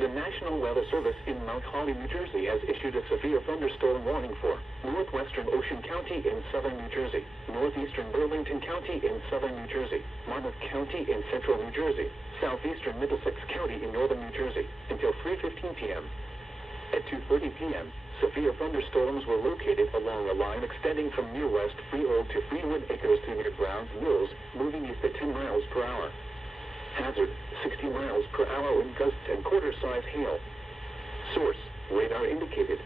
The National Weather Service in Mount Holly, New Jersey has issued a severe thunderstorm warning for northwestern Ocean County in southern New Jersey, northeastern Burlington County in southern New Jersey, Monmouth County in central New Jersey, southeastern Middlesex County in northern New Jersey until 3:15 p.m. At 2:30 p.m., severe thunderstorms were located along a line extending from near West Freehold to Freewood Acres to near Browns Mills, moving east at 10 miles per hour. Hazard, 60 miles per hour wind gusts and quarter-size hail. Source, radar indicated.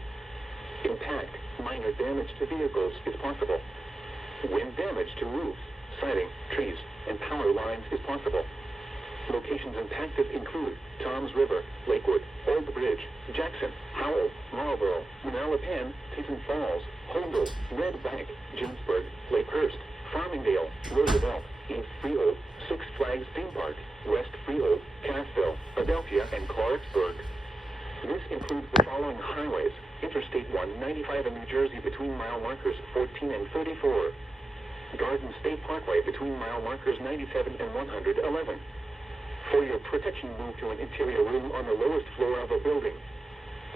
Impact, minor damage to vehicles is possible. Wind damage to roofs, siding, trees, and power lines is possible. Locations impacted include Toms River, Lakewood, Old Bridge, Jackson, Howell, Marlboro, Manalapan, Teton Falls, Holden, Red Bank, Ginsburg, Lakehurst, Farmingdale, Roosevelt, East Freehold, Six Flags Theme Park, West Freehold, Cassville, Adelphia, and Clarksburg. This includes the following highways: Interstate 195 in New Jersey between mile markers 14 and 34. Garden State Parkway between mile markers 97 and 111. For your protection, move to an interior room on the lowest floor of a building.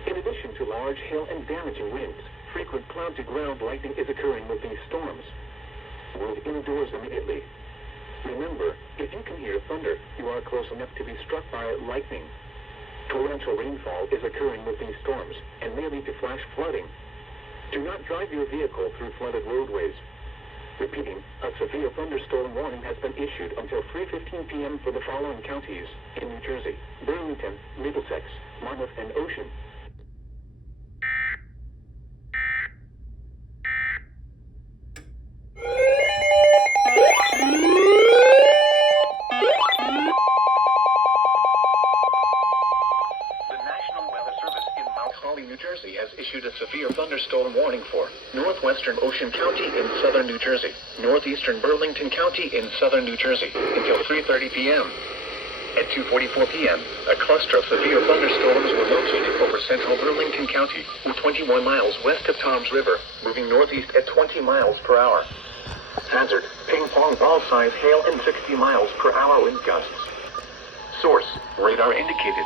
In addition to large hail and damaging winds, frequent cloud-to-ground lightning is occurring with these storms. Move indoors immediately. Remember, if you can hear thunder, you are close enough to be struck by lightning. Torrential rainfall is occurring with these storms and may lead to flash flooding. Do not drive your vehicle through flooded roadways. Repeating, a severe thunderstorm warning has been issued until 3:15 p.m. for the following counties in New Jersey: Burlington, Middlesex, Monmouth, and Ocean. New Jersey has issued a severe thunderstorm warning for northwestern Ocean County in southern New Jersey, northeastern Burlington County in southern New Jersey until 3:30 p.m. At 2:44 p.m., a cluster of severe thunderstorms were located over central Burlington County, 21 miles west of Toms River, moving northeast at 20 miles per hour. Hazard, ping-pong ball-size hail and 60 miles per hour wind gusts. Source, radar indicated.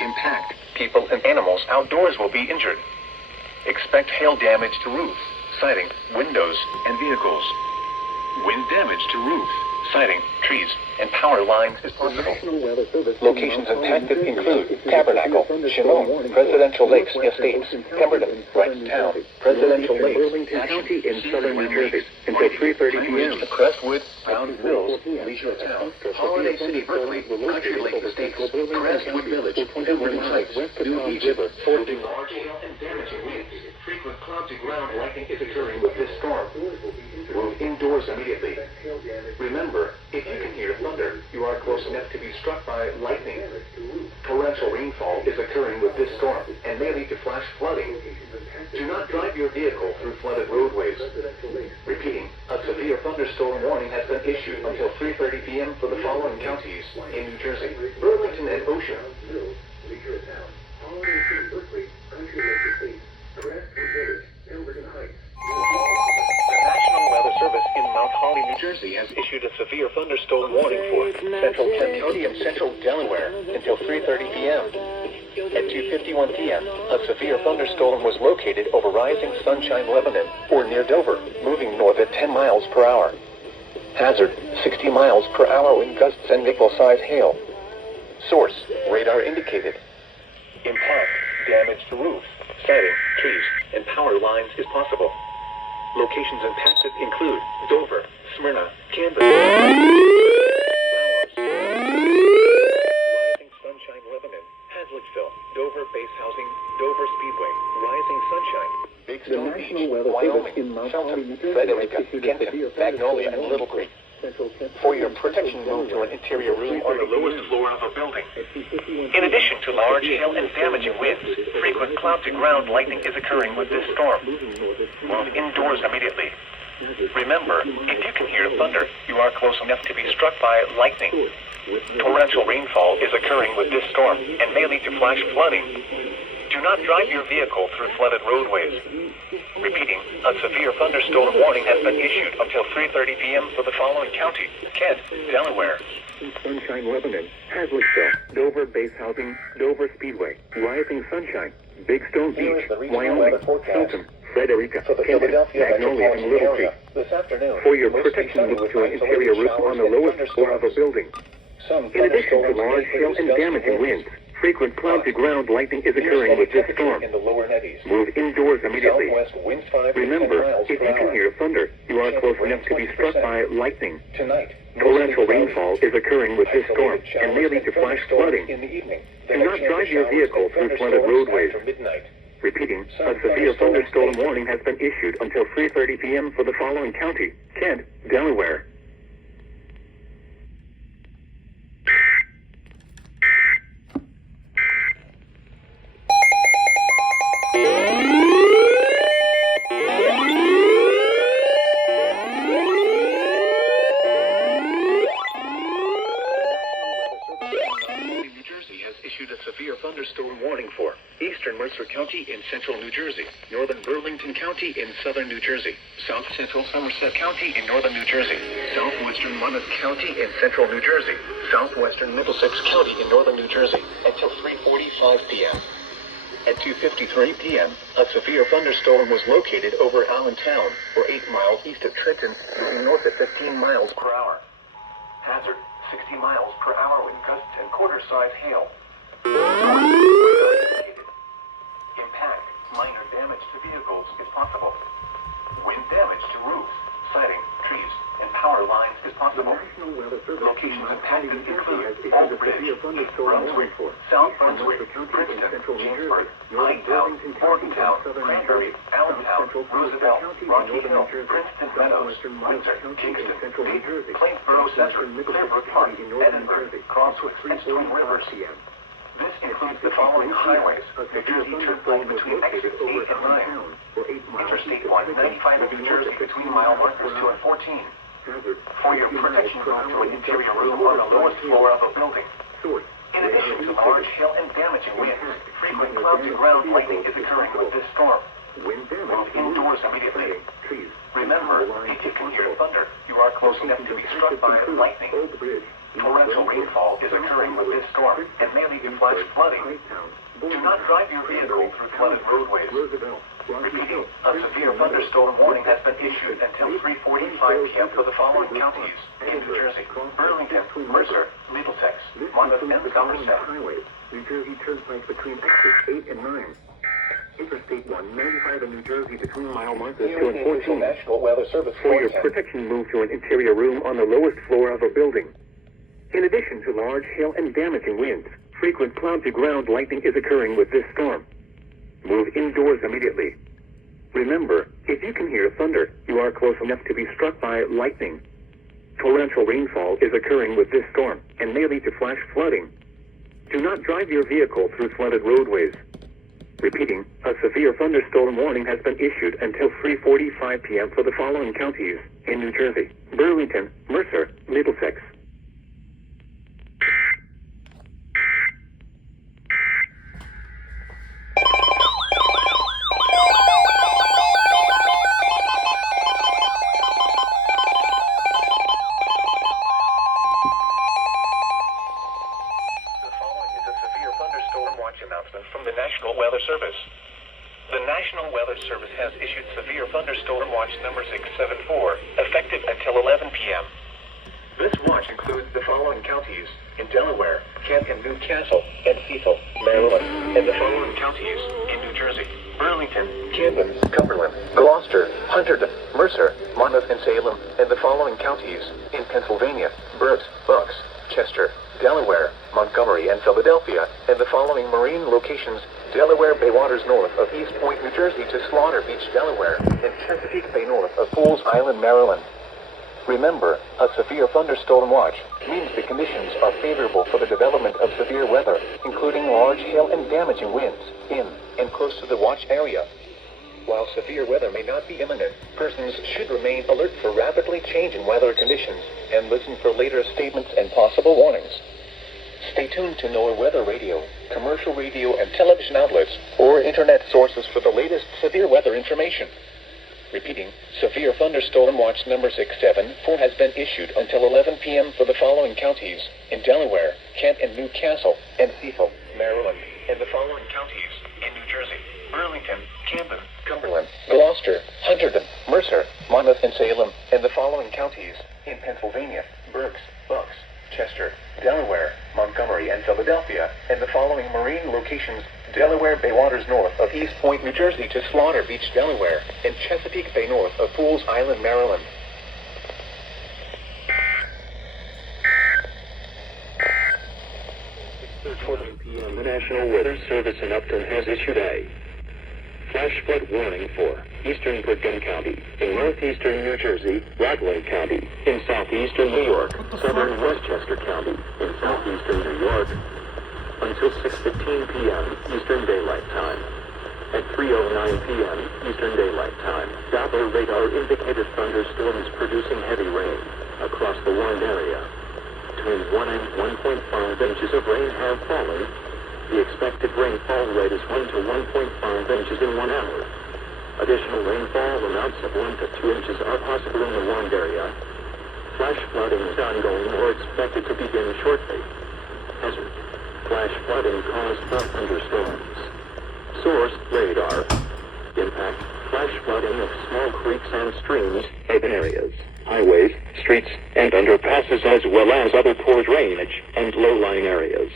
Impact, people and animals outdoors will be injured. Expect hail damage to roofs, siding, windows, and vehicles. Wind damage to roofs, siding, trees, and power lines is possible. Locations impacted include Tabernacle, Shimon, Presidential Lakes Estates, Pemberton, Wrightstown, Presidential Lakes, County in southern New Jersey until 3:30 p.m. Crestwood, Browns Mills, Leisure Town, Holiday City, Berkeley, Country Lake Estates, Crestwood Village, Pemberton Heights, New Egypt, forcing large hail and damaging winds. Frequent cloud-to-ground lightning is occurring with this storm. Move indoors immediately. Remember, if you can hear thunder, you are close enough to be struck by lightning. Torrential rainfall is occurring with this storm and may lead to flash flooding. Do not drive your vehicle through flooded roadways. Repeating, a severe thunderstorm warning has been issued until 3:30 p.m. for the following counties in New Jersey: Burlington and Ocean. Mount Holly, New Jersey has issued a severe thunderstorm warning for central Kent County and central Delaware until 3:30 p.m. At 2:51 p.m., a severe thunderstorm was located over rising Sunshine, Lebanon, or near Dover, moving north at 10 miles per hour. Hazard, 60 miles per hour wind gusts and nickel-sized hail. Source, radar indicated. Impact, damage to roofs, siding, trees, and power lines is possible. Locations impacted include Dover, Smyrna, Canvas, Bowers, Rising Sunshine, Lebanon, Hazlettsville, Dover Base Housing, Dover Speedway, Rising Sunshine, Big Stone Beach, Wyoming, Felton, Frederica, Kenton, Magnolia, and Little Creek. For your protection, move to an interior room on the lowest floor of a building. In addition to large hail and damaging winds, frequent cloud-to-ground lightning is occurring with this storm. Move indoors immediately. Remember, if you can hear thunder, you are close enough to be struck by lightning. Torrential rainfall is occurring with this storm and may lead to flash flooding. Do not drive your vehicle through flooded roadways. Repeating, a severe thunderstorm warning has been issued until 3:30 p.m. for the following county: Kent, Delaware. Sunshine, Lebanon, Hadleyville, Dover Base Housing, Dover Speedway, Rising Sunshine, Big Stone Beach, Wyoming, Fulton, Frederica, Kenton, Magnolia, and Little Creek. This afternoon, For your protection, move to an interior roof on the lowest floor of a building. In addition to large hail and damaging winds, frequent cloud-to-ground lightning is occurring with this storm. Move indoors immediately. Remember, if you can hear thunder, you are close enough to be struck by lightning. Torrential rainfall is occurring with this storm and may lead to flash flooding. Do not drive your vehicle through flooded roadways. Repeating, a severe thunderstorm warning has been issued until 3:30 p.m. for the following county: Kent, Delaware. Severe thunderstorm warning for eastern Mercer County in central New Jersey, northern Burlington County in southern New Jersey, south central Somerset County in northern New Jersey, southwestern Monmouth County in central New Jersey, southwestern Middlesex County in northern New Jersey until 3:45 p.m. At 2:53 p.m., a severe thunderstorm was located over Allentown, or 8 miles east of Trenton, moving north at 15 miles per hour. Hazard: 60 miles per hour with gusts and quarter-size hail. Impact: minor damage to vehicles is possible. Wind damage to roofs, siding, trees, and power lines is possible. Locations impacted include Old Bridge, East Brunswick, South Brunswick, Princeton, Jamesburg, Pinetown, Morgantown, Cranberry, Allentown, Roosevelt, Rocky Hill, Princeton Meadows, Windsor, Kingston, Dayton, Plainsboro Center, Clearbrook Park, Edinburgh, Crosswoods, and Twin Rivers. This includes the following highways: New Jersey Turnpike between exits 8 and 9, Interstate 195 in New Jersey between mile markers 2 and 14. For your protection, move to an interior room on the lowest floor of a building. In addition to large hail and damaging winds, frequent cloud-to-ground lightning is occurring with this storm. Move indoors immediately. Remember, if you can hear thunder, you are close enough to be struck by lightning. Torrential rainfall is occurring with this storm and may lead to flash flooding. Do not drive your vehicle through flooded roadways. Repeating, a severe thunderstorm warning has been issued until 3:45 p.m. for the following counties: in New Jersey, Burlington, Mercer, Middlesex, Monmouth, and Somerset. New Jersey Turnpike between exits 8 and 9. Interstate 195 in New Jersey between mile markers 2 and 14. National Weather Service For your protection, move to an interior room on the lowest floor of a building. In addition to large hail and damaging winds, frequent cloud-to-ground lightning is occurring with this storm. Move indoors immediately. Remember, if you can hear thunder, you are close enough to be struck by lightning. Torrential rainfall is occurring with this storm and may lead to flash flooding. Do not drive your vehicle through flooded roadways. Repeating, a severe thunderstorm warning has been issued until 3:45 p.m. for the following counties: in New Jersey, Burlington, Mercer, Middlesex. Announcement from the National Weather Service. The National Weather Service has issued severe thunderstorm watch number 674, effective until 11 p.m. This watch includes the following counties: in Delaware, Kent and Newcastle, and Cecil, Maryland, and the following counties: in New Jersey, Burlington, Camden, Cumberland, Gloucester, Hunterdon, Mercer, Monmouth, and Salem, and the following counties: in Pennsylvania, Berks, Bucks, Chester, Delaware, Montgomery, and Philadelphia, and the following marine locations: Delaware Bay waters north of East Point, New Jersey to Slaughter Beach, Delaware, and Chesapeake Bay north of Fools Island, Maryland. Remember, a severe thunderstorm watch means the conditions are favorable for the development of severe weather, including large hail and damaging winds, in and close to the watch area. While severe weather may not be imminent, persons should remain alert for rapidly changing weather conditions and listen for later statements and possible warnings. Stay tuned to NOAA Weather Radio, commercial radio and television outlets, or internet sources for the latest severe weather information. Repeating, severe thunderstorm watch number 674 has been issued until 11 p.m. for the following counties: in Delaware, Kent and Newcastle, and Cecil, Maryland, and the following counties: in New Jersey, Burlington, Camden, Cumberland, Gloucester, Hunterdon, Mercer, Monmouth, and Salem, and the following counties: in Pennsylvania, Berks, Bucks, Chester, Delaware, Montgomery, and Philadelphia, and the following marine locations: Delaware Bay waters north of East Point, New Jersey to Slaughter Beach, Delaware, and Chesapeake Bay north of Fools Island, Maryland. 6:20 p.m. The National Weather Service in Upton has issued a flash flood warning for eastern Brigham County, in northeastern New Jersey, Rockland County, in southeastern New York, southern Westchester County, in southeastern New York, until 6:15 p.m. Eastern Daylight Time. At 3:09 p.m. Eastern Daylight Time, Doppler radar indicated thunderstorms producing heavy rain across the warned area. Between 1 and 1.5 inches of rain have fallen. The expected rainfall rate is 1 to 1.5 inches in 1 hour. Additional rainfall amounts of 1 to 2 inches are possible in the warned area. Flash flooding is ongoing or expected to begin shortly. Hazard: flash flooding caused by thunderstorms. Source: radar. Impact: flash flooding of small creeks and streams, urban areas, highways, streets, and underpasses, as well as other poor drainage and low-lying areas.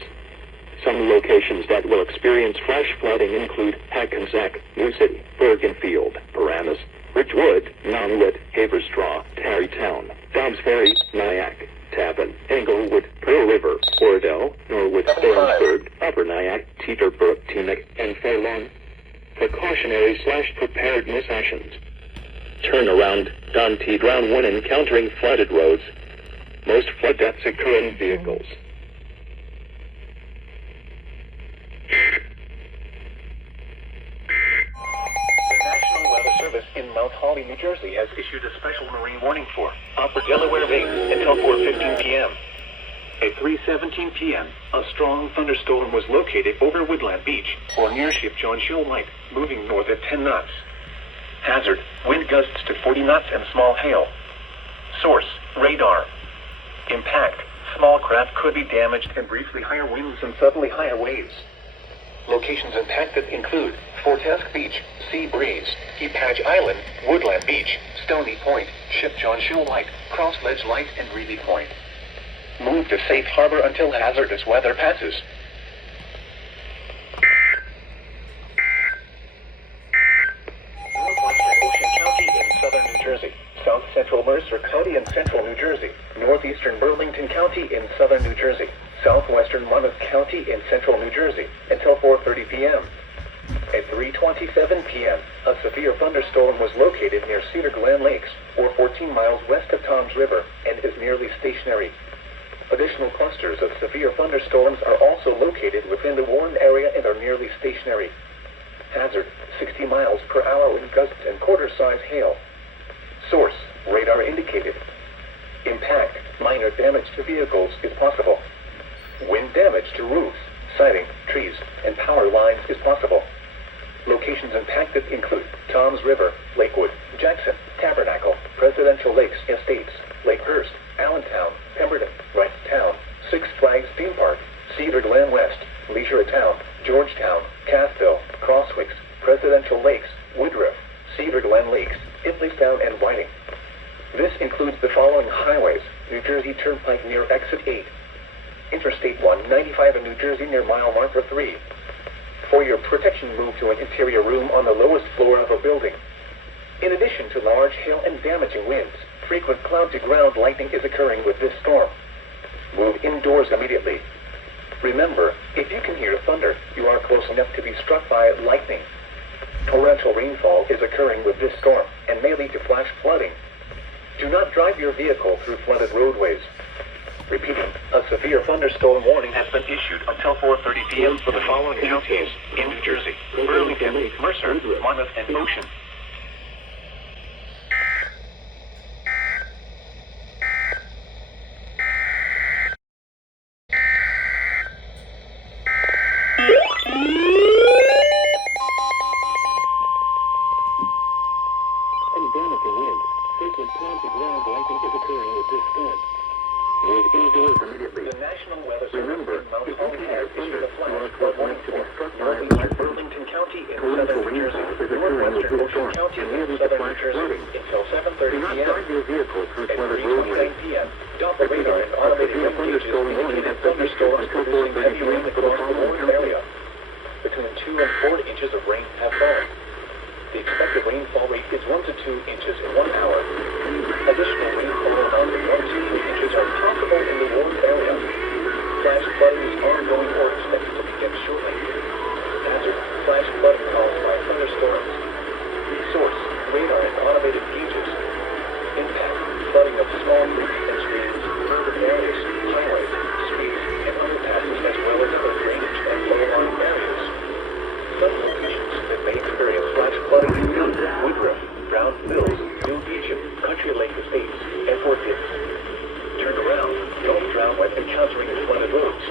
Some locations that will experience flash flooding include Hackensack, New City, Bergenfield, Paramus, Ridgewood, Nonwit, Haverstraw, Tarrytown, Dobbs Ferry, Nyack, Tappan, Englewood, Pearl River, Oradell, Norwood, Orangeburg, Upper Nyack, Teterboro, Teaneck, and Fairlawn. Precautionary/preparedness actions. Turnaround, Don-T ground when encountering flooded roads. Most flood deaths occur in vehicles. The National Weather Service in Mount Holly, New Jersey has issued a special marine warning for Upper Delaware Bay until 4:15 p.m. At 3:17 p.m., a strong thunderstorm was located over Woodland Beach or near Ship John Shoal Light, moving north at 10 knots. Hazard: wind gusts to 40 knots and small hail. Source: radar. Impact: small craft could be damaged and briefly higher winds and suddenly higher waves. Locations impacted include Fortesk Beach, Sea Breeze, Eepage Island, Woodland Beach, Stony Point, Ship John Shoal Light, Cross Ledge Light, and Reedy Point. Move to safe harbor until hazardous weather passes. Northwestern Ocean County in southern New Jersey, south central Mercer County in central New Jersey, northeastern Burlington County in southern New Jersey, southwestern Monmouth County in central New Jersey until 4:30 p.m. At 3:27 p.m., a severe thunderstorm was located near Cedar Glen Lakes, or 14 miles west of Toms River, and is nearly stationary. Additional clusters of severe thunderstorms are also located within the warned area and are nearly stationary. Hazard: 60 miles per hour wind gusts and quarter-size hail. Source: radar indicated. Impact: minor damage to vehicles is possible. Wind damage to roofs, siding, trees, and power lines is possible. Locations impacted include Toms River, Lakewood, Jackson, Tabernacle, Presidential Lakes Estates, Lakehurst, Allentown, Pemberton, Wrightstown, Six Flags Theme Park, Cedar Glen West, Leisure Town, Georgetown, Cassville, Crosswicks, Presidential Lakes, Woodruff, Cedar Glen Lakes, Itleystown, and Whiting. This includes the following highways: New Jersey Turnpike near Exit 8, Interstate 195 in New Jersey near mile marker 3. For your protection, move to an interior room on the lowest floor of a building. In addition to large hail and damaging winds, frequent cloud-to-ground lightning is occurring with this storm. Move indoors immediately. Remember, if you can hear thunder, you are close enough to be struck by lightning. Torrential rainfall is occurring with this storm and may lead to flash flooding. Do not drive your vehicle through flooded roadways. Repeating, a severe thunderstorm warning has been issued until 4:30 p.m. for the following counties in New Jersey: Burlington, Mercer, Monmouth, and Ocean. And damaging winds. Frequent prompt ground wiping is occurring with this storm. Move indoors immediately. The National Weather Service Remember, in Mount if you Holly can has hear thunder, issued a you are flash warning flood to be struck by a northeastern lightning. Burlington County in Torrential southern New Jersey, rainfall is occurring with northwestern this Ocean storm, County and in may lead to southern New flash Jersey flooding. until Do 7:30 not p.m. drive your vehicle through At flooded 3:29 roadways. p.m., Doppler radar and A automated severe wind gauges thunderstorm warning indicated has been issued thunderstorms until producing 4:30 heavy rain p.m. for the across the following Warren counties. area. Between 2 and 4 inches of rain have fallen. The expected rainfall rate is 1 to 2 inches in 1 hour. Additional rainfall amounts of 1 to 3 inches are possible in the Warren area. Flash flooding is ongoing or expected to begin shortly. Hazard: flash flooding caused by thunderstorms. Source: radar and automated gauges. Impact: flooding of small creeks and streams, urban areas, highways, streets, and underpasses, as well as other drainage and low-lying areas. Some locations that may experience flash flooding include Woodruff, Brown Mills, New Egypt, Country Lake Estates, and Fort Dix. Turn around. Don't drown when encountering flooded roads.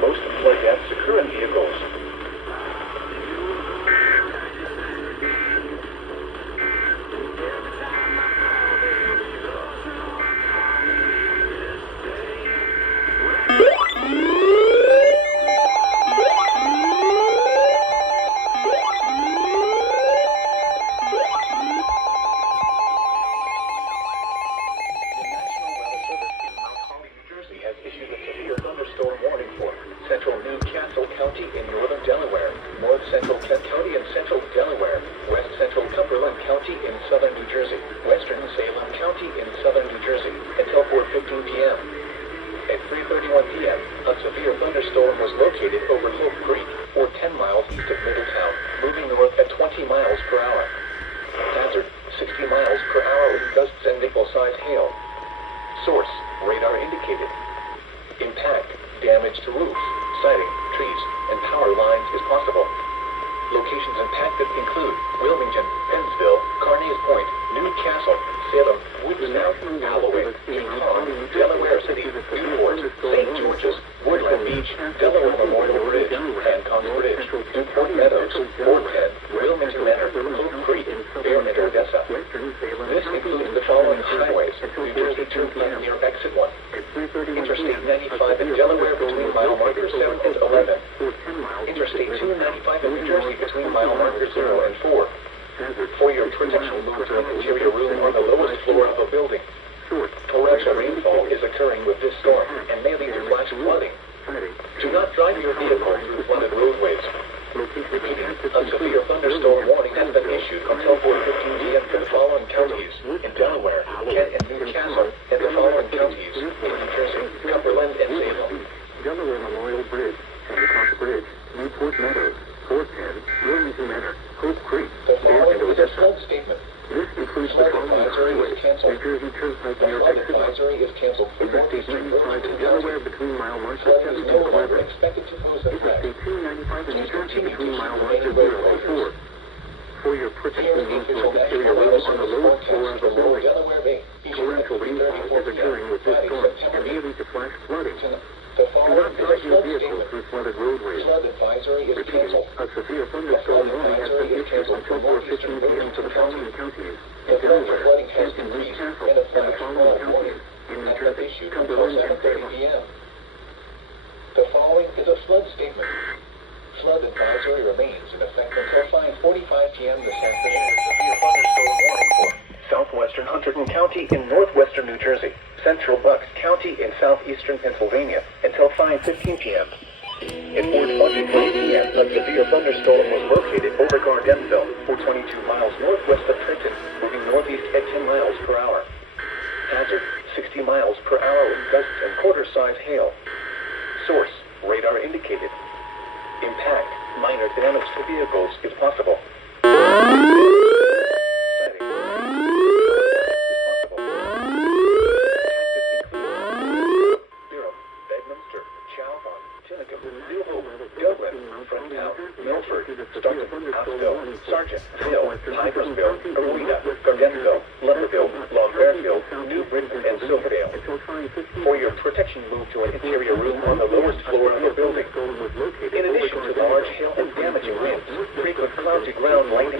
Most flood deaths occur in vehicles.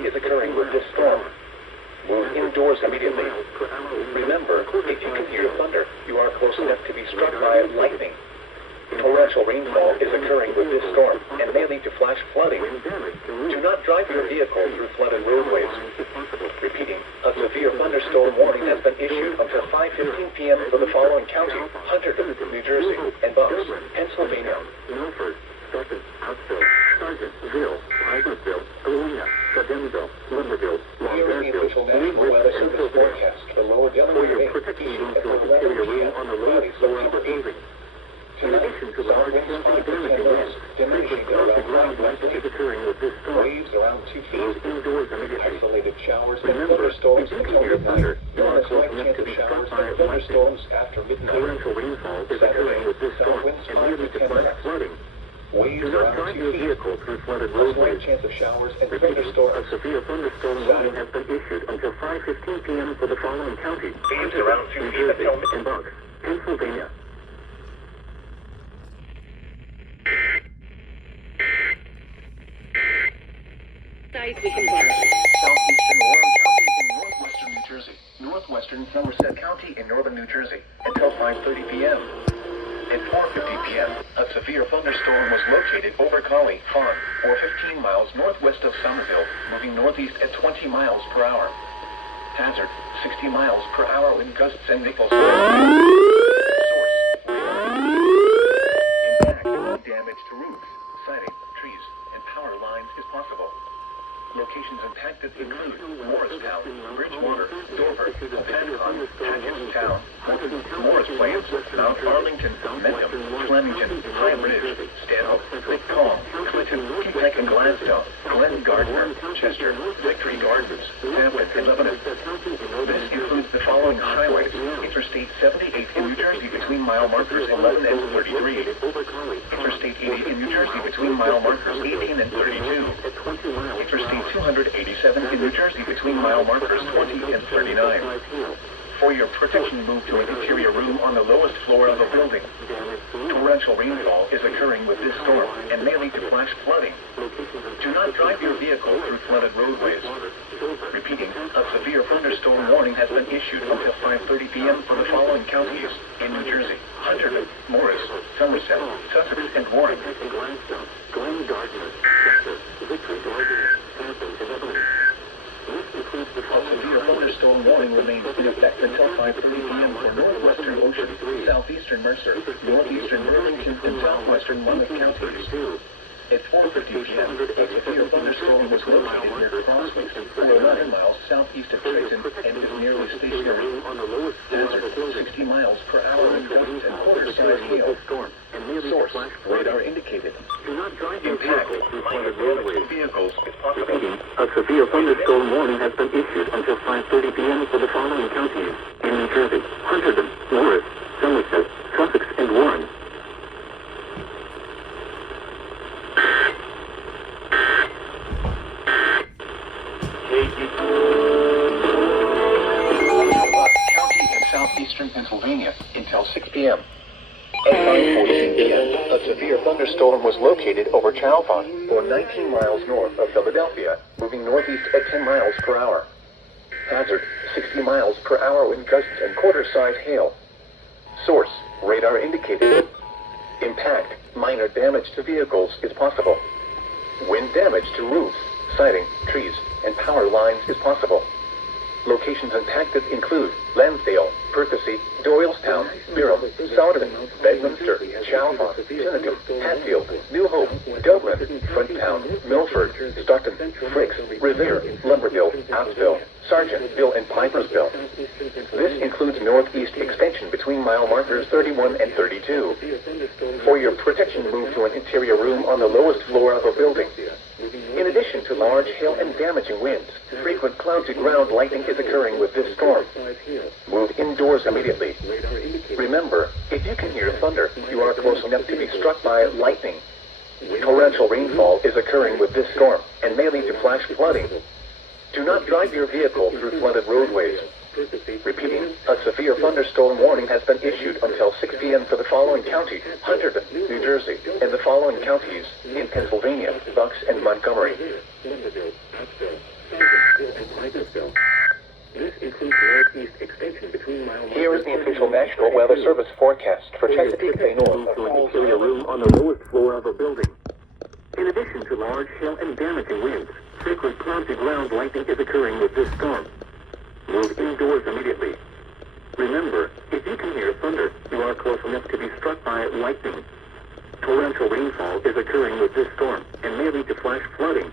warning is occurring with this storm. Move indoors immediately. Remember, if you can hear thunder, you are close enough to be struck by lightning. Torrential rainfall is occurring with this storm and may lead to flash flooding. Do not drive your vehicle through flooded roadways. Repeating, a severe thunderstorm warning has been issued until 5:15 p.m. for the following counties: Hunterdon, New Jersey, and Bucks, Pennsylvania. Milford, Sutton, Outsville, Sargentville, Hyderville, Galena, Denville, Limberville, Here is the official National Weather Service forecast. The lower Delaware Bay, east of 11 p.m. on the lowest floor of the building. Tonight, south winds 5 to 10 knots, diminishing to around 5 west winds. Waves around 2 feet. Isolated showers and thunderstorms until midnight. There is light chance of showers and thunderstorms after midnight. Torrential rainfall is occurring with this storm and may lead to flash flooding. Waves Do not around drive 2 your feet. vehicle through flooded A slight roadways. chance of showers and Repeating, a thunderstorms. severe thunderstorm warning has been issued until 5:15 p.m. for the following counties: Waves around 2 New feet Jersey, until and Bucks, Pennsylvania. Southeastern Warren County in northwestern New Jersey. Northwestern Somerset County in northern New Jersey until 5:30 p.m. At 4:50 p.m., a severe thunderstorm was located over Collie, Fawn, or 15 miles northwest of Somerville, moving northeast at 20 miles per hour. Hazard, 60 miles per hour wind gusts and Nichols. Source, impact, damage to roofs, siding, trees, and power lines is possible. Locations impacted include Morristown, Bridgewater, Dover, Pancon, Hackettstown, Morris Plains, Mount Arlington, Mendham, Flemington, High Ridge, Stanhope, Lake Palm, Clinton, Keepeck and Gladstone, Glen Gardner, Chester, Victory Gardens, Tampa, and Lebanon. This includes the following highways: Interstate 78 in New Jersey between mile markers 11 and 33. Interstate 80 in New Jersey between mile markers 18 and 32. Interstate 287 in New Jersey between mile markers 20 and 39. For your protection, move to an interior room on the lowest floor of a building. Torrential rainfall is occurring with this storm and may lead to flash flooding. Do not drive your vehicle through flooded roadways. Repeating, a severe thunderstorm warning has been issued until 5:30 p.m. for the following counties in New Jersey: Hunterdon, Morris, Somerset, Sussex, and Warren. Glen Gardner, Chester, Victory Gardens, Tampa, and Lebanon. This includes the A severe thunderstorm warning remains in effect until 5:30 p.m. for northwestern Ocean, southeastern Mercer, northeastern Burlington, and southwestern Monmouth counties. At 4:50 p.m., a severe thunderstorm was located near Crossways, 409 miles southeast of Trenton, and is nearly stationary. Hazard, 60 miles per hour wind gusts and quarter-size hail. Source, radar indicated. Impact, minor damage to vehicles is possible. A severe thunderstorm warning has been issued until 5:30 p.m. for the following counties in New Jersey: Hunterdon, Morris, Somerset, Sussex, and Warren. County in southeastern Pennsylvania until 6 p.m. At 5:14 p.m., a severe thunderstorm was located over Chalfont, or 19 miles north of Philadelphia, moving northeast at 10 miles per hour. Hazard, 60 miles per hour wind gusts and quarter-size hail. Source, radar indicated. Impact, minor damage to vehicles is possible. Wind damage to roofs, siding, trees, and power lines is possible. Locations impacted include Lansdale, Percy, Doylestown, Byram, Souderton, Bedminster, Chalfont, Tinicum, Hatfield, New Hope, Dublin, Fronttown, Milford, Stockton, Fricks, Revere, Lumberville, Outsville, Sargentville, and Pipersville. This includes northeast extension between mile markers 31 and 32. For your protection, move to an interior room on the lowest floor of a building. In addition to large hail and damaging winds, frequent cloud-to-ground lightning is occurring with this storm. Move indoors immediately. Remember, if you can hear thunder, you are close enough to be struck by lightning. Torrential rainfall is occurring with this storm and may lead to flash flooding. Do not drive your vehicle through flooded roadways. Repeating, a severe thunderstorm warning has been issued until 6 p.m. for the following county: Hunterdon, New Jersey, and the following counties in Pennsylvania: Bucks and Montgomery. This includes northeast extension between mile. Here is the official National Weather Service forecast for Chesapeake Bay North. Interior room on the lowest floor of a building. In addition to large hail and damaging winds, frequent cloud-to-ground lightning is occurring with this storm. Move indoors immediately. Remember, if you can hear thunder, you are close enough to be struck by lightning. Torrential rainfall is occurring with this storm and may lead to flash flooding.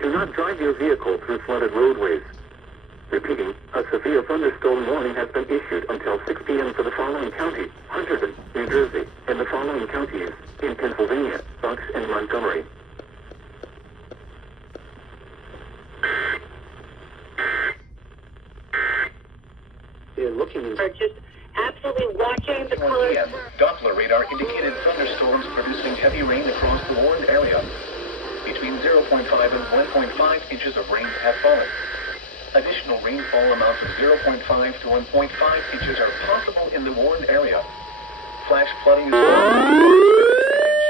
Do not drive your vehicle through flooded roadways. Repeating, a severe thunderstorm warning has been issued until 6 p.m. for the following county: Hunterdon, New Jersey, and the following counties in Pennsylvania: Bucks and Montgomery. They're looking in. Just absolutely watching the colors. Doppler radar indicated thunderstorms producing heavy rain across the warned area. Between 0.5 and 1.5 inches of rain have fallen. Additional rainfall amounts of 0.5 to 1.5 inches are possible in the warned area. Flash flooding is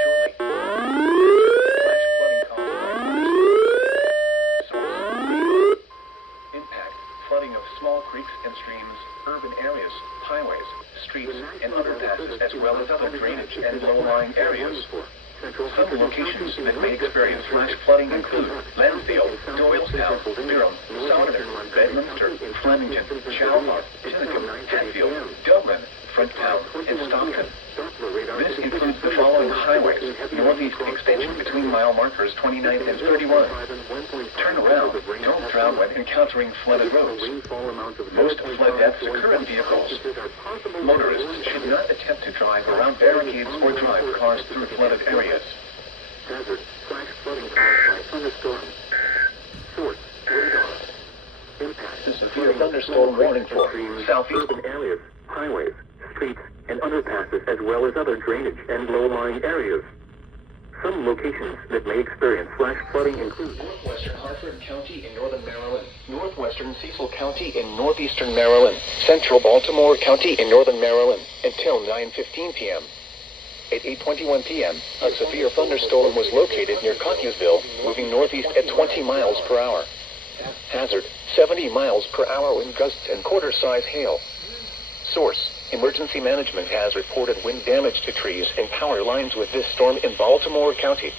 shortly. Flash flooding caused by source. Impact: flooding of small creeks and streams, urban areas, highways, streets, and underpasses, as well as other drainage and low-lying areas. Some locations that may experience flash flooding include Lansdale, Doylestown, Durham, Souderton, Bedminster, Flemington, Chalmar, Tinicum, Hatfield, Dublin, Fronttown, and Stockton. This includes the following highways: northeast extension between mile markers 29 and 31. Turn around. Don't drown when encountering flooded roads. Most flood deaths occur in vehicles. Motorists should not attempt to drive around barricades or drive cars through flooded areas. Hazard: flash flooding caused by thunderstorm. Source: radar. Impact: Severe thunderstorm warning for southeast urban areas, highways, streets, and underpasses, as well as other drainage and low-lying areas. Some locations that may experience flash flooding include northwestern Harford County in northern Maryland, northwestern Cecil County in northeastern Maryland, central Baltimore County in northern Maryland, until 9:15 p.m. At 8:21 p.m., a severe thunderstorm was located near Cockeysville, moving northeast at 20 miles per hour. Hazard: 70 miles per hour wind gusts and quarter-size hail. Source: Emergency Management has reported wind damage to trees and power lines with this storm in Baltimore County.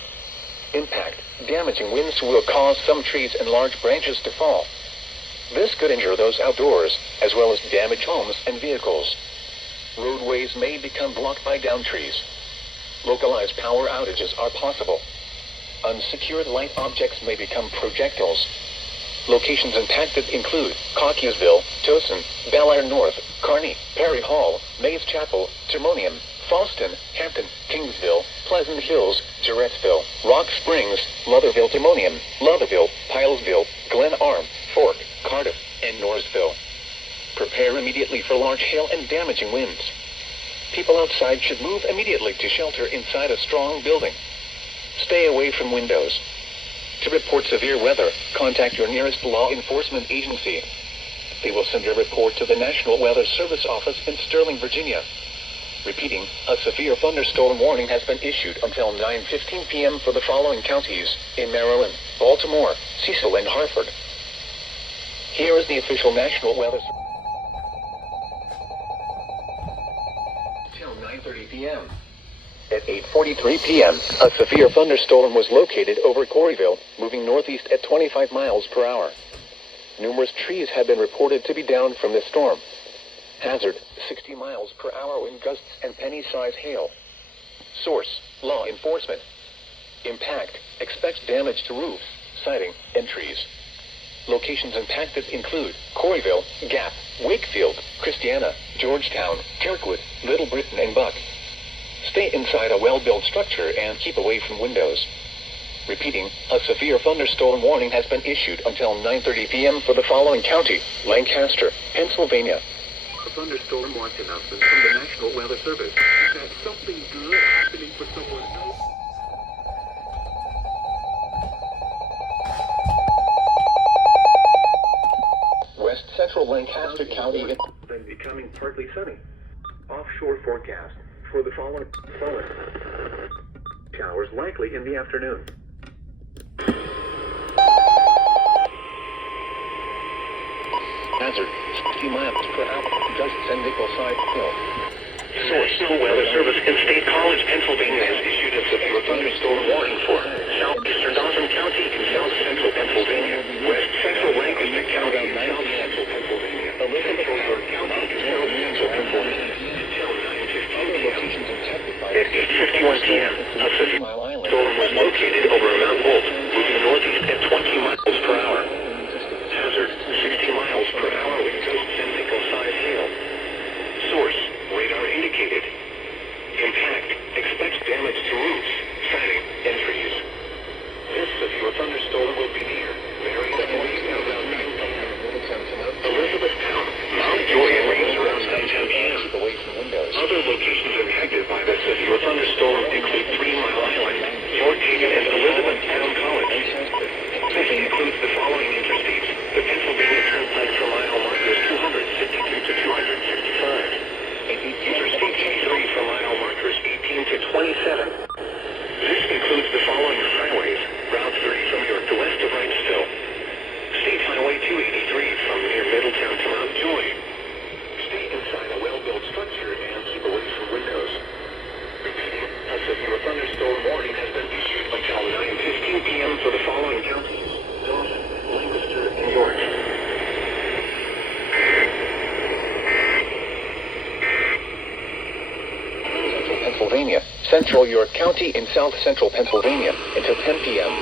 Impact: damaging winds will cause some trees and large branches to fall. This could injure those outdoors, as well as damage homes and vehicles. Roadways may become blocked by downed trees. Localized power outages are possible. Unsecured light objects may become projectiles. Locations impacted include Cockeysville, Towson, Bel-Air North, Kearney, Perry Hall, Mays Chapel, Timonium, Fallston, Hampton, Kingsville, Pleasant Hills, Jarrettsville, Rock Springs, Lotherville, Timonium, Lovettville, Pilesville, Glen Arm, Fork, Cardiff, and Norrisville. Prepare immediately for large hail and damaging winds. People outside should move immediately to shelter inside a strong building. Stay away from windows. To report severe weather, contact your nearest law enforcement agency. They will send your report to the National Weather Service office in Sterling, Virginia. Repeating, a severe thunderstorm warning has been issued until 9:15 p.m. for the following counties in Maryland, Baltimore, Cecil, and Hartford. Here is the official National Weather Service. Till 9:30 p.m. At 8:43 p.m., a severe thunderstorm was located over Corryville, moving northeast at 25 miles per hour. Numerous trees have been reported to be down from this storm. Hazard: 60 miles per hour wind gusts and penny-size hail. Source: law enforcement. Impact: expect damage to roofs, siding, and trees. Locations impacted include Corryville, Gap, Wakefield, Christiana, Georgetown, Kirkwood, Little Britain, and Buck. Stay inside a well-built structure and keep away from windows. Repeating, a severe thunderstorm warning has been issued until 9:30 p.m. for the following county: Lancaster, Pennsylvania. A thunderstorm watch announcement from the National Weather Service. That something good happening for someone else. West Central Lancaster. to county. Then becoming partly sunny. Offshore forecast for the following sun. Showers likely in the afternoon. Hazard, 60 miles per hour, gusts and nickel side hill. National Weather Service in State College, Pennsylvania has issued a severe thunderstorm warning for southeastern Dawson County in south central Pennsylvania, west central Lancaster County in south central Pennsylvania, central York County in south central Pennsylvania, until 9:15 p.m. At 8:51 p.m., a severe storm was located over Mount Wolf, moving northeast at 20 miles per hour. Hazard, 60 miles per hour with gusts and nickel-sized hail. Source, radar indicated. Impact, expects damage to roofs, siding, and trees. This severe thunderstorm will be near Mary around 9 p.m. Elizabethtown, Mount Joy and rains around 9:10 p.m. Other locations impacted by the severe thunderstorm include 3 Mile Island, Fort Hagen, and Elizabethtown College. This includes the following interstates: the Pennsylvania Turnpike for mile markers 252 to 255. Interstate 83 for mile markers 18 to 27. This includes the following highways: Route 30 from York to west of Wrightsville, State Highway 283 from near Middletown to Mount Joy. Stay inside a well-built structure and keep away from windows. Repeating, a severe thunderstorm warning has been issued until 9:15 p.m. for the following counties: Dawson, Lancaster, and York. Pennsylvania, central York County in south central Pennsylvania until 10 p.m.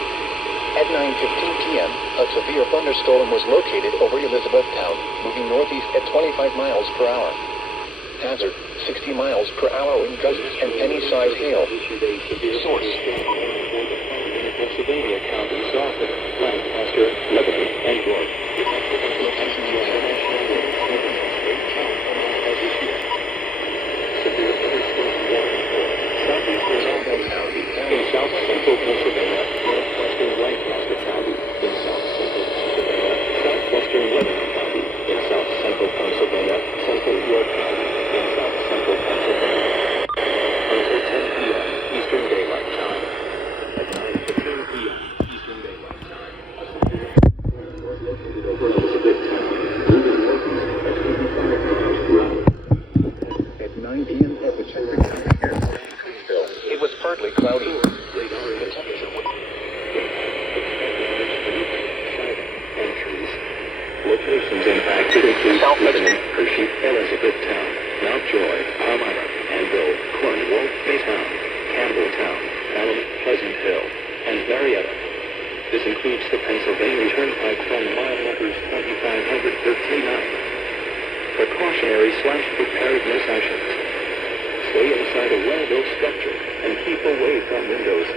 At 9:15 p.m., a severe thunderstorm was located over Elizabethtown, moving northeast at 25 miles per hour. Hazard, 60 miles per hour wind gusts and penny-sized hail. Source, Pennsylvania counties often Lancaster, Lebanon, and York. In south central Pennsylvania, northwestern Lancaster County, in south central Pennsylvania, southwestern Lebanon County, in south central Pennsylvania, central York County, in south central Pennsylvania. Until 10 p.m. Eastern Daylight Time. At 9:15 p.m. Eastern Daylight Time, a severe storm was located over Elizabethtown, moving northeast at 25 miles per hour. At 9 p.m. at the Chester County Airport, it was partly cloudy. The temperature was Locations impacted include Lebanon, Hershey, Elizabethtown, Mount Joy, Palmyra, Anvil, Cornwall, Baytown, Campbelltown, Allen, Pleasant Hill, and Marietta. This includes the Pennsylvania Turnpike from mile numbers 2500 to 39. Precautionary/preparedness actions. Stay inside a well-built structure and keep away from windows.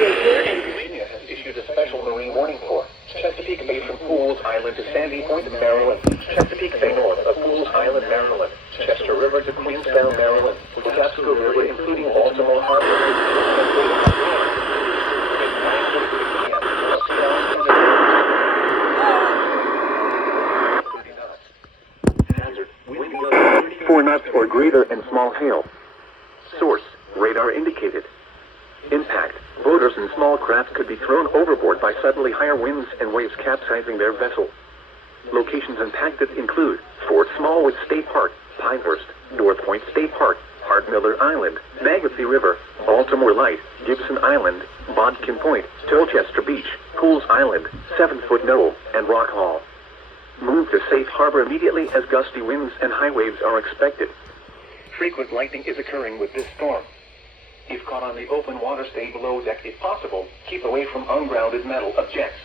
Pennsylvania has issued a special marine warning for Chesapeake Bay from Pools Island to Sandy Point, Maryland, Chesapeake Bay north of Pools Island, Maryland, Chester River to Queenstown, Maryland, Wasco River including Baltimore Harbor. Hazard, wind gusts 34 knots or greater and small hail. Source, radar indicated. Impact, boaters and small craft could be thrown overboard by suddenly higher winds and waves capsizing their vessel. Locations impacted include Fort Smallwood State Park, Pinehurst, North Point State Park, Hart Miller Island, Magansee River, Baltimore Light, Gibson Island, Bodkin Point, Tolchester Beach, Pools Island, 7-Foot Knoll, and Rock Hall. Move to safe harbor immediately as gusty winds and high waves are expected. Frequent lightning is occurring with this storm. If caught on the open water, stay below deck if possible. Keep away from ungrounded metal objects.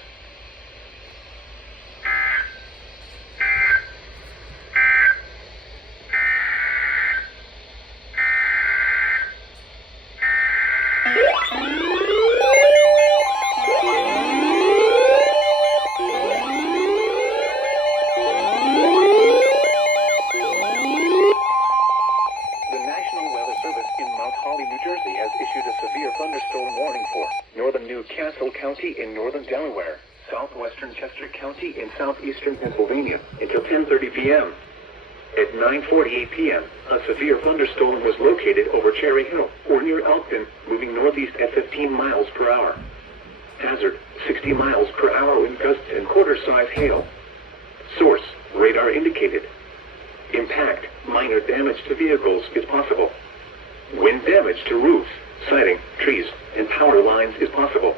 The National Weather Service in Mount Holly, New Jersey has issued a severe thunderstorm warning for northern New Castle County in northern Delaware, southwestern Chester County in southeastern Pennsylvania until 10:30 p.m. At 9:48 p.m., a severe thunderstorm was located over Cherry Hill or near Elkton, moving northeast at 15 miles per hour. Hazard, 60 miles per hour wind gusts and quarter-size hail. Source, radar indicated. Impact, minor damage to vehicles is possible. Wind damage to roofs, siding, trees, and power lines is possible.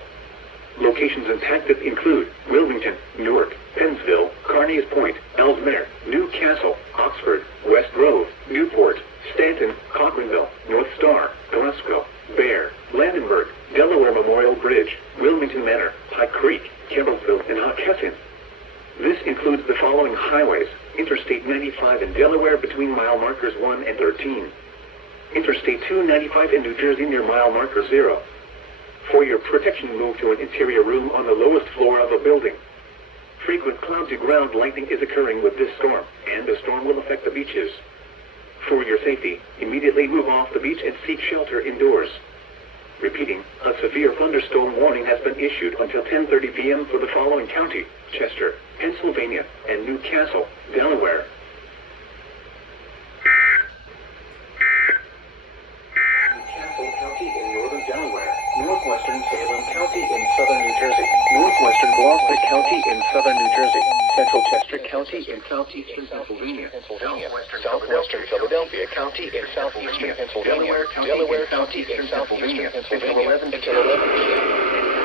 Locations impacted include Wilmington, Newark, Pennsville, Carneys Point, Ellesmere, New Castle, Oxford, West Grove, Newport, Stanton, Cochranville, North Star, Glasgow, Bear, Landenberg, Delaware Memorial Bridge, Wilmington Manor, Pike Creek, Campbellsville, and Hawkesson. This includes the following highways: Interstate 95 in Delaware between mile markers 1 and 13. Interstate 295 in New Jersey near mile marker 0. For your protection, move to an interior room on the lowest floor of a building. Frequent cloud-to-ground lightning is occurring with this storm, and the storm will affect the beaches. For your safety, immediately move off the beach and seek shelter indoors. Repeating, a severe thunderstorm warning has been issued until 10:30 p.m. for the following county: Chester, Pennsylvania, and New Castle, Delaware. New Castle County in northern Delaware, northwestern Salem County in southern New Jersey, northwestern Gloucester County in southern New Jersey, central Chester County in southeastern Pennsylvania, southwestern Philadelphia County in southeastern Pennsylvania, Delaware County in southeastern Pennsylvania until 11 p.m.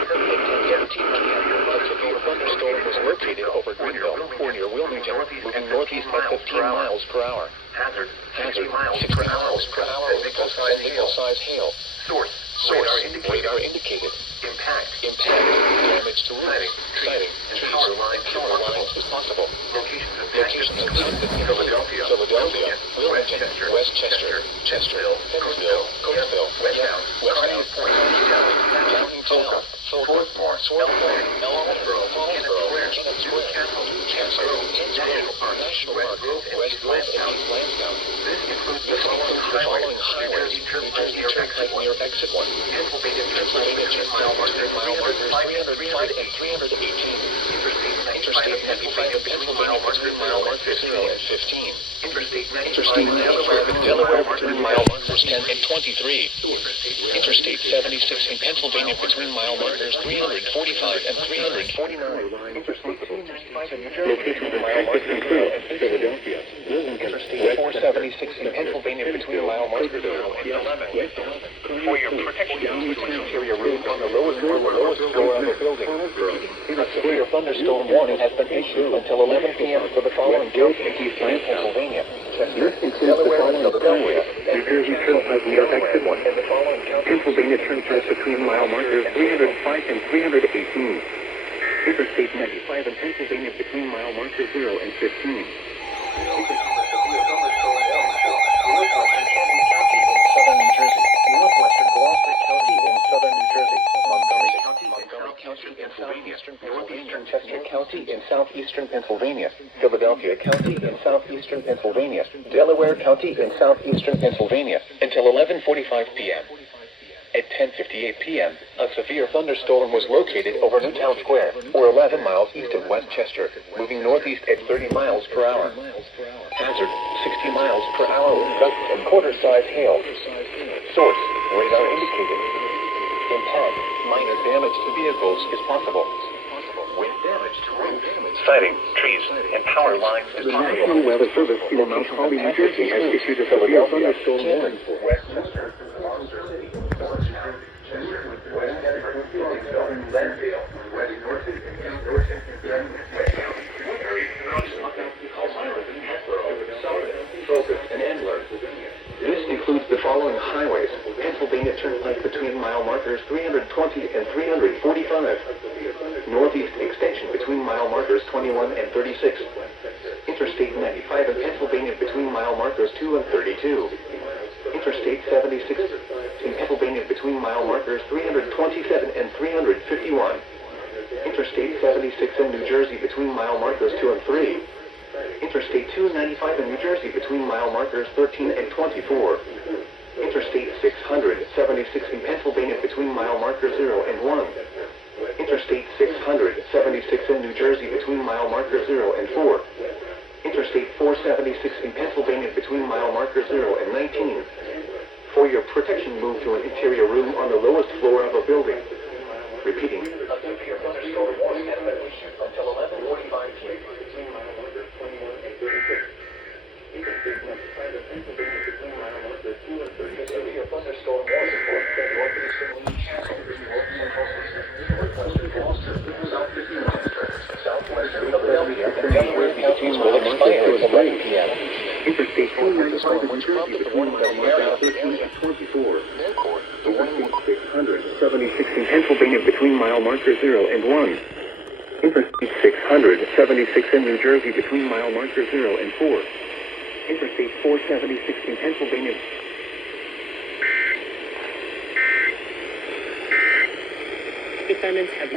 At 10:17 p.m. A severe thunderstorm was located over Greenville or near Wilmington, moving northeast at 15 miles per hour. Hazard, 60 miles per hour with nickel-size hail. Source, radar indicated. Impact, damage to roofs, siding, trees, and power lines is possible. Locations include Philadelphia, Wilmington, Westchester, Chesterville, Pennsville, Coatesville, Westtown, Downingtown, Portsmouth, Ellsmere, Kennett Square, Castle, National Park, West Grove, and East Lansdowne. This includes the following highways: New Jersey Turnpike near Exit 1, Pennsylvania mile markers 305 and 318, Interstate 95 between mile markers 0 and 15, Interstate 95 in Delaware between mile markers 10 and 23, Interstate 76 in Pennsylvania between mile markers 345 and 349, Interstate 295 in New Jersey between mile markers 0 and 15, Philadelphia, Interstate 476 in Pennsylvania between mile markers 0 and 11. For your protection, move to an interior room on the lowest floor of the building. A severe thunderstorm warning has been issued until 11 p.m. for the following counties: Eastern Pennsylvania, Chester, Delaware, and Philadelphia, New Jersey Turnpike near Exit 1, and the following counties: Pennsylvania Turnpike between mile markers 305 and 318, Interstate 95 in Pennsylvania between mile markers 0 and 15. Northeastern Chester County in southeastern Pennsylvania, Philadelphia County in southeastern Pennsylvania, Delaware County in southeastern Pennsylvania until 11:45 p.m. At 10:58 p.m., a severe thunderstorm was located over Newtown Square, or 11 miles east of West Chester, moving northeast at 30 miles per hour. Hazard, 60 miles per hour with gusts and quarter-size hail. Source, radar indicated. Impact, minor damage to vehicles is possible. Wind damage to roofs, siding, trees, and power lines is possible. The National Weather Service in Mount Holly, New Jersey has issued a severe thunderstorm warning for West Chester, Gloucester City, Chester, West Chester, Landfill, West Dorset, East Dorset, Westtown, Woodbury, Focus, and Endler. This includes the following highways: Pennsylvania Turnpike between mile markers 320 and 345, Northeast Extension between mile markers 21 and 36, Interstate 95 in Pennsylvania between mile markers 2 and 32, Interstate 76 in Pennsylvania between mile markers 327 and 351, Interstate 76 in New Jersey between mile markers 2 and 3, Interstate 295 in New Jersey between mile markers 13 and 24, Interstate 600, 76 in Pennsylvania between mile marker 0 and 1. Interstate 600, 76 in New Jersey between mile marker 0 and 4. Interstate 476 in Pennsylvania between mile marker 0 and 19. For your protection, move to an interior room on the lowest floor of a building. Repeating. A severe thunderstorm warning has been issued until 11:45 p.m. A severe thunderstorm warning for the northeastern northwestern Boston, southeastern Manchester, southwestern Philadelphia, and Delaware counties will expire at 11 p.m. Interstate 295 in New Jersey between mile marker 13 and 24. Interstate 600, 76 in Pennsylvania between mile marker 0 and 1. Interstate 600, 76 in New Jersey between mile marker 0 and 4. Interstate 476 in Pennsylvania. Defendants have